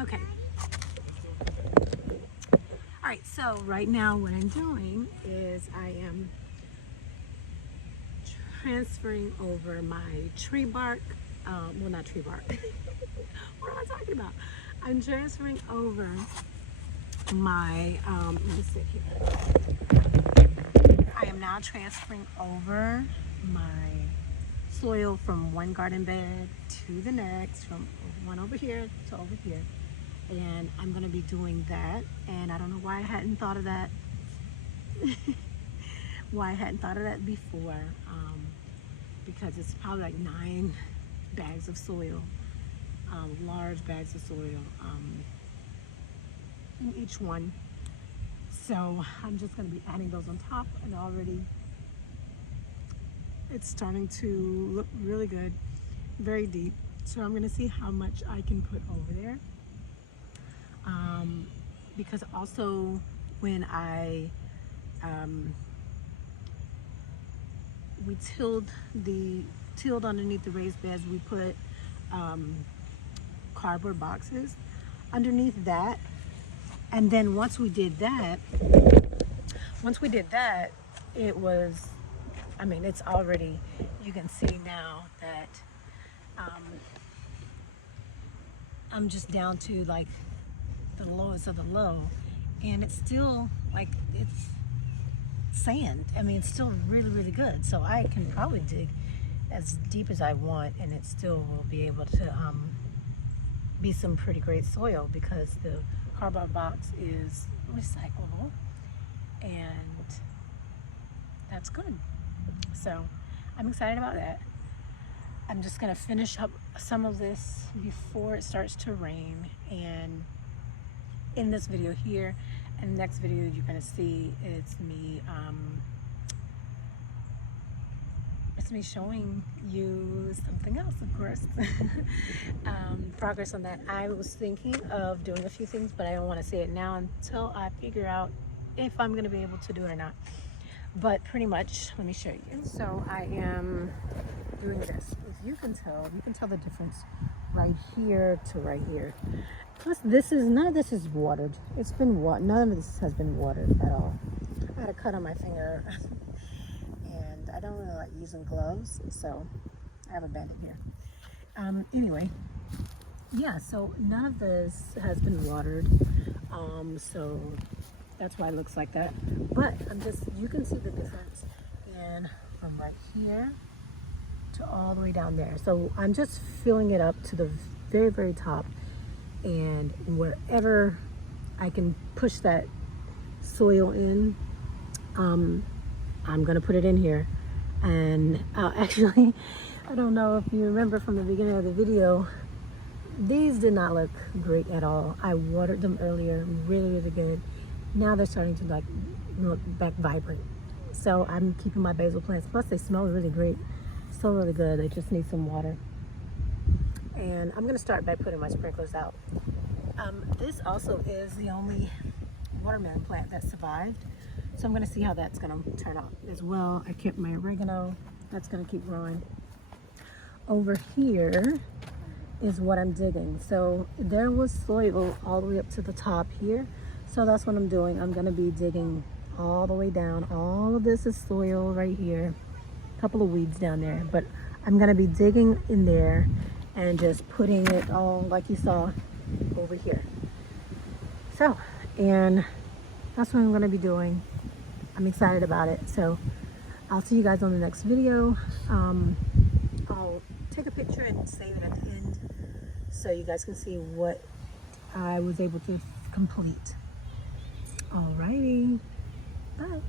Okay. All right, so right now what I'm doing is I am transferring over my tree bark, well, not tree bark. What am I talking about? I'm transferring over my, let me sit here. I am now transferring over my soil from one garden bed to the next, from one over here to over here. And I'm gonna be doing that. And I don't know why I hadn't thought of that, before, because it's probably like 9 bags of soil, large bags of soil, in each one. So I'm just gonna be adding those on top, and already it's starting to look really good, very deep. So I'm gonna see how much I can put over there. Because also when we tilled underneath the raised beds, we put cardboard boxes underneath that. And then once we did that, it was, I mean, it's already, you can see now that I'm just down to like the lowest of the low, and it's still like, it's sand. I mean, it's still really, really good. So I can probably dig as deep as I want, and it still will be able to be some pretty great soil, because the cardboard box is recyclable, and that's good. So I'm excited about that. I'm just gonna finish up some of this before it starts to rain, and in this video here and next video you're gonna see it's me showing you something else, of course. Progress on that. I was thinking of doing a few things, but I don't want to say it now until I figure out if I'm going to be able to do it or not. But pretty much, let me show you. So I am doing this. If you can tell the difference right here to right here. Plus, none of this is watered. It's been none of this has been watered at all. I had a cut on my finger. And I don't really like using gloves, so I have a bandit here. Anyway, yeah, so none of this has been watered, so that's why it looks like that. But you can see the difference from right here to all the way down there. So I'm just filling it up to the very, very top, and wherever I can push that soil in, I'm gonna put it in here. And actually, I don't know if you remember from the beginning of the video, these did not look great at all. I watered them earlier, really, really good. Now they're starting to like look back vibrant. So I'm keeping my basil plants. Plus they smell really great, still really good. They just need some water. And I'm gonna start by putting my sprinklers out. This also is the only watermelon plant that survived. So I'm gonna see how that's gonna turn out as well. I kept my oregano, that's gonna keep growing. Over here is what I'm digging. So there was soil all the way up to the top here. So that's what I'm doing. I'm gonna be digging all the way down. All of this is soil right here. A couple of weeds down there, but I'm gonna be digging in there and just putting it all like you saw over here. So, and that's what I'm gonna be doing. I'm excited about it. So I'll see you guys on the next video. I'll take a picture and save it at the end so you guys can see what I was able to complete. Alrighty, bye.